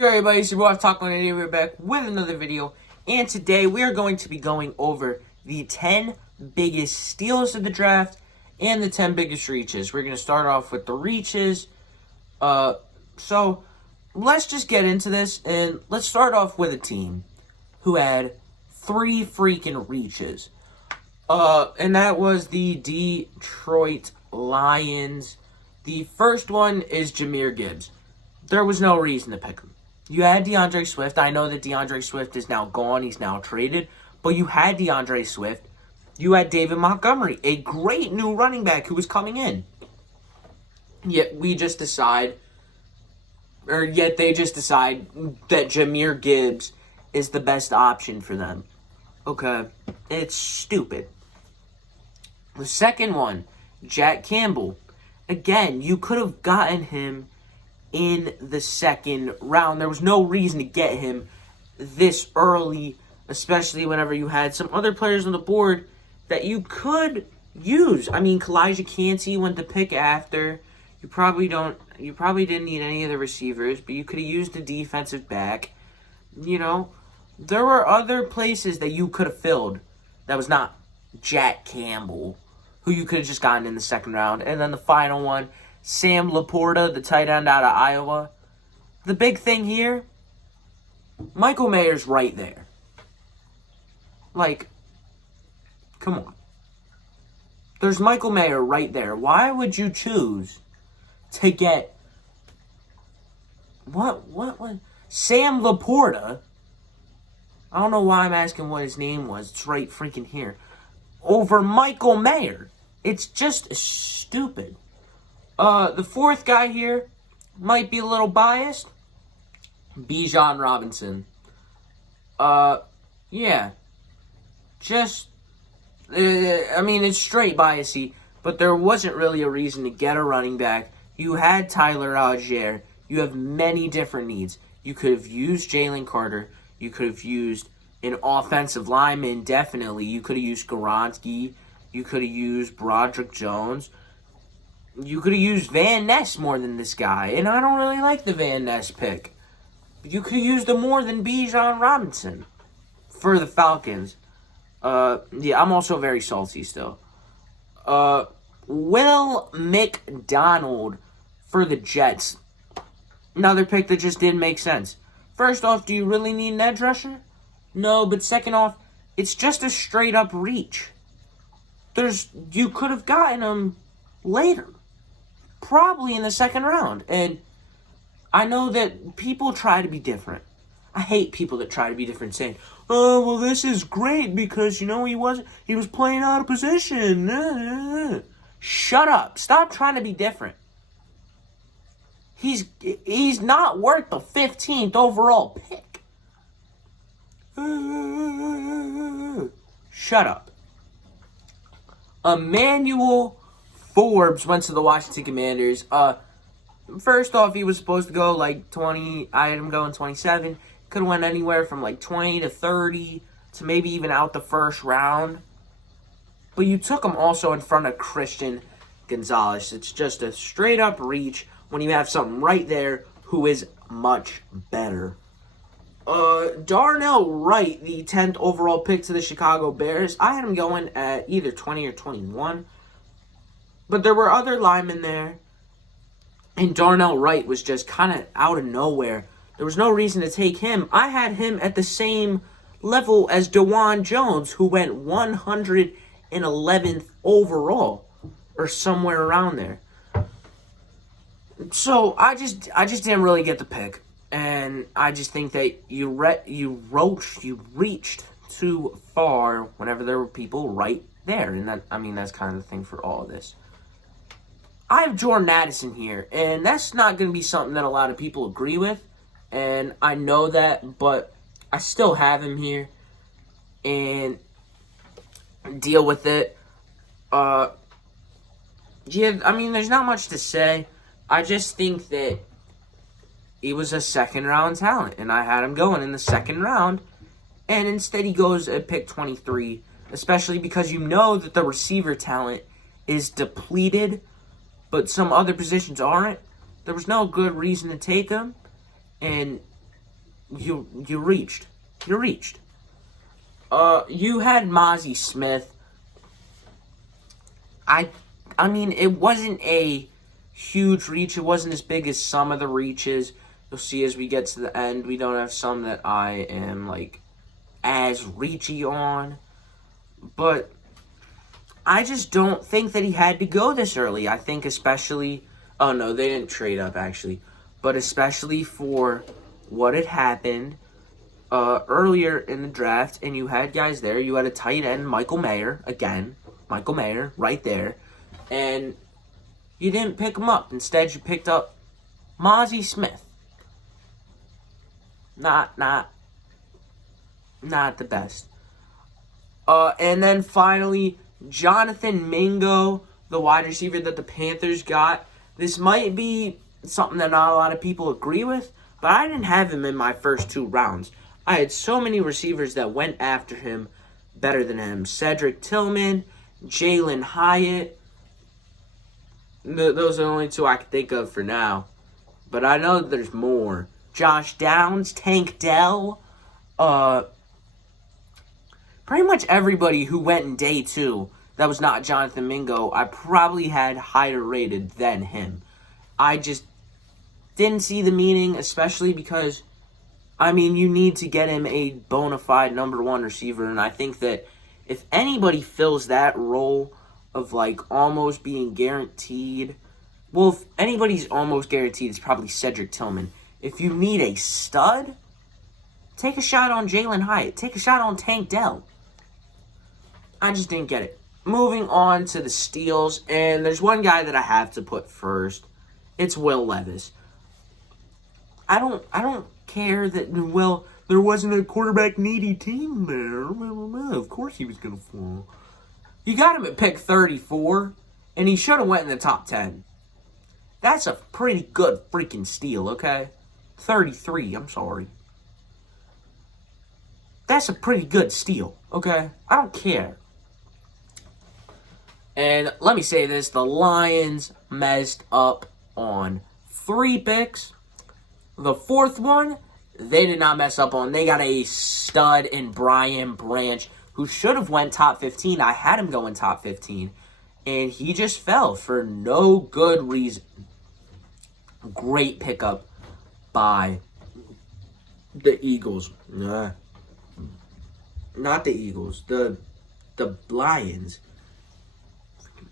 Hey everybody, it's your boy Conklin, and we're back with another video. And today we are going to be going over the 10 biggest steals of the draft and the 10 biggest reaches. We're going to start off with the reaches. So let's just get into this, and let's start off with a team who had 3 freaking reaches. And that was the Detroit Lions. The first one is Jamir Gibbs. There was no reason to pick him. You had DeAndre Swift. I know that DeAndre Swift is now gone. He's now traded. But you had DeAndre Swift. You had David Montgomery, a great new running back who was coming in. Yet they just decide that Jamir Gibbs is the best option for them. Okay. It's stupid. The second one, Jack Campbell. Again, you could have gotten him in the second round. There was no reason to get him this early, especially whenever you had some other players on the board that you could use. I mean, Kalijah Kancey went to pick after. You probably didn't need any of the receivers, but you could have used the defensive back. You know, there were other places that you could have filled that was not Jack Campbell, who you could have just gotten in the second round. And then the final one, Sam LaPorta, the tight end out of Iowa. The big thing here, Michael Mayer's right there. Like, come on. There's Michael Mayer right there. Why would you choose to get what Sam LaPorta? I don't know why I'm asking what his name was. It's right freaking here. Over Michael Mayer. It's just stupid. The fourth guy here might be a little biased. Bijan Robinson. Yeah. Just, I mean, it's straight biasy, but there wasn't really a reason to get a running back. You had Tyler Algier. You have many different needs. You could have used Jalen Carter. You could have used an offensive lineman, definitely. You could have used Garansky. You could have used Broderick Jones. You could have used Van Ness more than this guy. And I don't really like the Van Ness pick. But you could have used him more than Bijan Robinson for the Falcons. Yeah, I'm also very salty still. Will McDonald for the Jets. Another pick that just didn't make sense. First off, do you really need an edge rusher? No, but second off, it's just a straight up reach. You could have gotten him later. Probably in the second round. And I know that people try to be different. I hate people that try to be different, saying, oh, well, this is great because, you know, he was playing out of position. Shut up. Stop trying to be different. He's not worth the 15th overall pick. Shut up. Emmanuel Forbes went to the Washington Commanders. First off, he was supposed to go like 20. I had him going 27. Could have went anywhere from like 20 to 30 to maybe even out the first round. But you took him also in front of Christian Gonzalez. It's just a straight up reach when you have something right there who is much better. Darnell Wright, the 10th overall pick to the Chicago Bears. I had him going at either 20 or 21. But there were other linemen there. And Darnell Wright was just kind of out of nowhere. There was no reason to take him. I had him at the same level as DeJuan Jones, who went 111th overall. Or somewhere around there. So, I just didn't really get the pick. And I just think that you reached too far whenever there were people right there. And that's kind of the thing for all of this. I have Jordan Addison here, and that's not going to be something that a lot of people agree with, and I know that, but I still have him here, and deal with it. Yeah, there's not much to say. I just think that he was a second-round talent, and I had him going in the second round, and instead he goes at pick 23, especially because you know that the receiver talent is depleted, but some other positions aren't. There was no good reason to take him. And you reached. You reached. You had Mozzy Smith. I mean, it wasn't a huge reach. It wasn't as big as some of the reaches. You'll see as we get to the end, we don't have some that I am, like, as reachy on. But I just don't think that he had to go this early. I think especially... Oh, no, they didn't trade up, actually. But especially for what had happened earlier in the draft, and you had guys there. You had a tight end, Michael Mayer, again. Michael Mayer, right there. And you didn't pick him up. Instead, you picked up Mozzy Smith. Not the best. And then finally, Jonathan Mingo, the wide receiver that the Panthers got. This might be something that not a lot of people agree with, but I didn't have him in my first 2 rounds. I had so many receivers that went after him better than him. Cedric Tillman, Jalen Hyatt. Those are the only 2 I can think of for now. But I know there's more. Josh Downs, Tank Dell. Pretty much everybody who went in day 2 that was not Jonathan Mingo, I probably had higher rated than him. I just didn't see the meaning, especially because, I mean, you need to get him a bona fide number 1 receiver, and I think that if anybody fills that role of, like, almost being guaranteed, well, if anybody's almost guaranteed, it's probably Cedric Tillman. If you need a stud, take a shot on Jalen Hyatt. Take a shot on Tank Dell. I just didn't get it. Moving on to the steals, and there's one guy that I have to put first. It's Will Levis. I don't care that, well, there wasn't a quarterback needy team there. Of course he was going to fall. You got him at pick 34, and he should have went in the top 10. That's a pretty good freaking steal, okay? 33, I'm sorry. That's a pretty good steal, okay? I don't care. And let me say this, the Lions messed up on 3 picks. The 4th one, they did not mess up on. They got a stud in Brian Branch, who should have went top 15. I had him going top 15. And he just fell for no good reason. Great pickup by the Eagles. Not the Eagles. The Lions.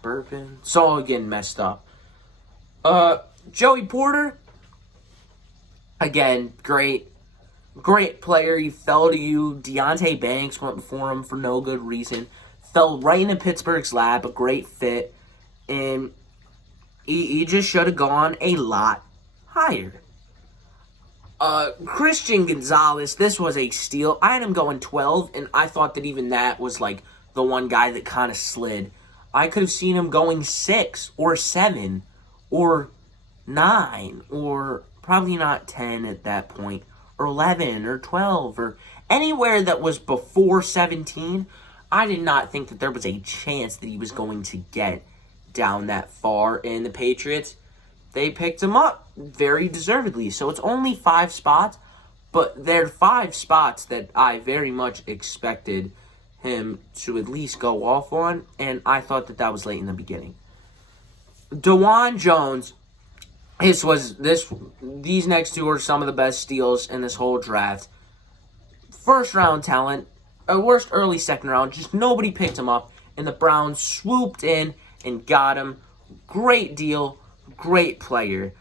Burping. It's all getting messed up. Joey Porter. Again, great player. He fell to you. Deontay Banks went before him for no good reason. Fell right into Pittsburgh's lap. A great fit. And he just should have gone a lot higher. Christian Gonzalez. This was a steal. I had him going 12, and I thought that even that was like the one guy that kind of slid. I could have seen him going 6 or 7 or 9 or probably not 10 at that point or 11 or 12 or anywhere that was before 17. I did not think that there was a chance that he was going to get down that far. And the Patriots, they picked him up very deservedly. So it's only 5 spots, but they're 5 spots that I very much expected him to at least go off on, and I thought that that was late in the beginning. DeJuan Jones, these next 2 are some of the best steals in this whole draft. First round talent, worst early second round, just nobody picked him up, and the Browns swooped in and got him. Great deal, great player.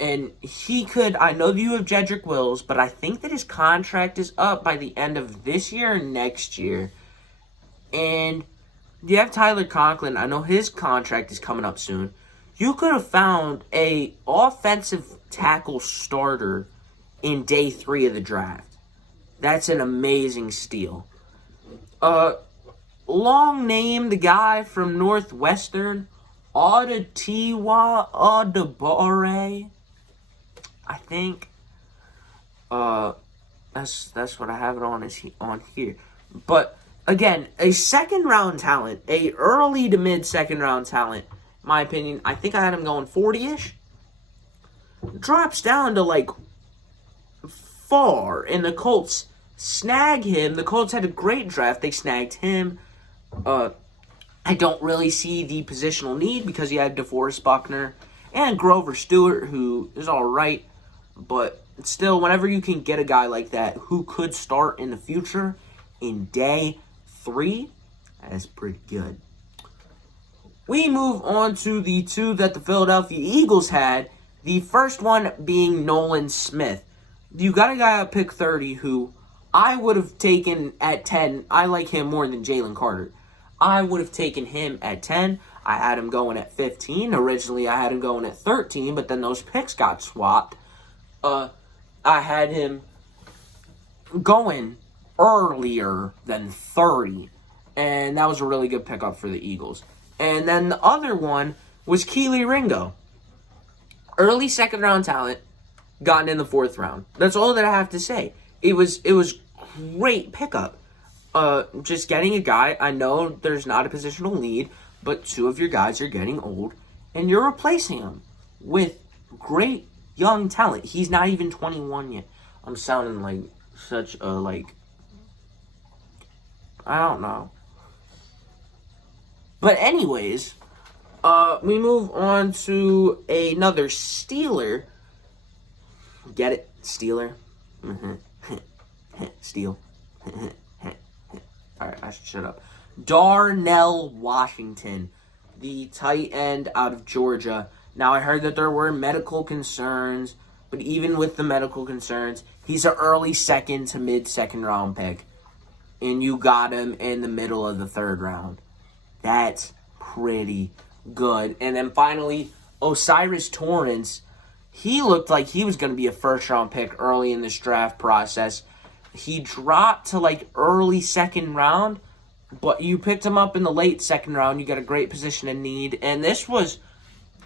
And he could, I know that you have Jedrick Wills, but I think that his contract is up by the end of this year or next year. And you have Tyler Conklin. I know his contract is coming up soon. You could have found a offensive tackle starter in day 3 of the draft. That's an amazing steal. Long name, the guy from Northwestern, Adetiwa Adebare, I think. That's what I have it on here. But again, a second round talent, a early to mid second round talent, in my opinion. I think I had him going 40-ish. Drops down to like far, and the Colts snag him. The Colts had a great draft. They snagged him. I don't really see the positional need because he had DeForest Buckner and Grover Stewart, who is all right. But still, whenever you can get a guy like that who could start in the future in day 3, that's pretty good. We move on to the 2 that the Philadelphia Eagles had. The first one being Nolan Smith. You got a guy at pick 30 who I would have taken at 10. I like him more than Jalen Carter. I would have taken him at 10. I had him going at 15. Originally, I had him going at 13, but then those picks got swapped. I had him going earlier than 30, and that was a really good pickup for the Eagles. And then the other one was Keeley Ringo. Early second-round talent, gotten in the 4th round. That's all that I have to say. It was great pickup. Just getting a guy, I know there's not a positional need, but 2 of your guys are getting old, and you're replacing them with great young talent. He's not even 21 yet. I'm sounding like such a, I don't know. But anyways, we move on to another Steeler. Get it? Steeler? Steal. Alright, I should shut up. Darnell Washington, the tight end out of Georgia. Now, I heard that there were medical concerns, but even with the medical concerns, he's an early 2nd to mid-2nd round pick. And you got him in the middle of the 3rd round. That's pretty good. And then finally, Osiris Torrance. He looked like he was going to be a 1st round pick early in this draft process. He dropped to early 2nd round, but you picked him up in the late 2nd round. You got a great position in need. And this was,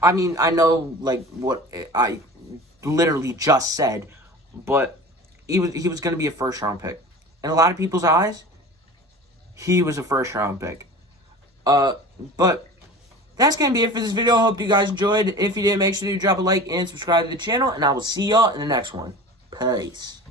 I know what I literally just said, but he was going to be a 1st round pick. In a lot of people's eyes, he was a 1st round pick. But that's going to be it for this video. I hope you guys enjoyed. If you did, make sure you drop a like and subscribe to the channel, and I will see y'all in the next one. Peace.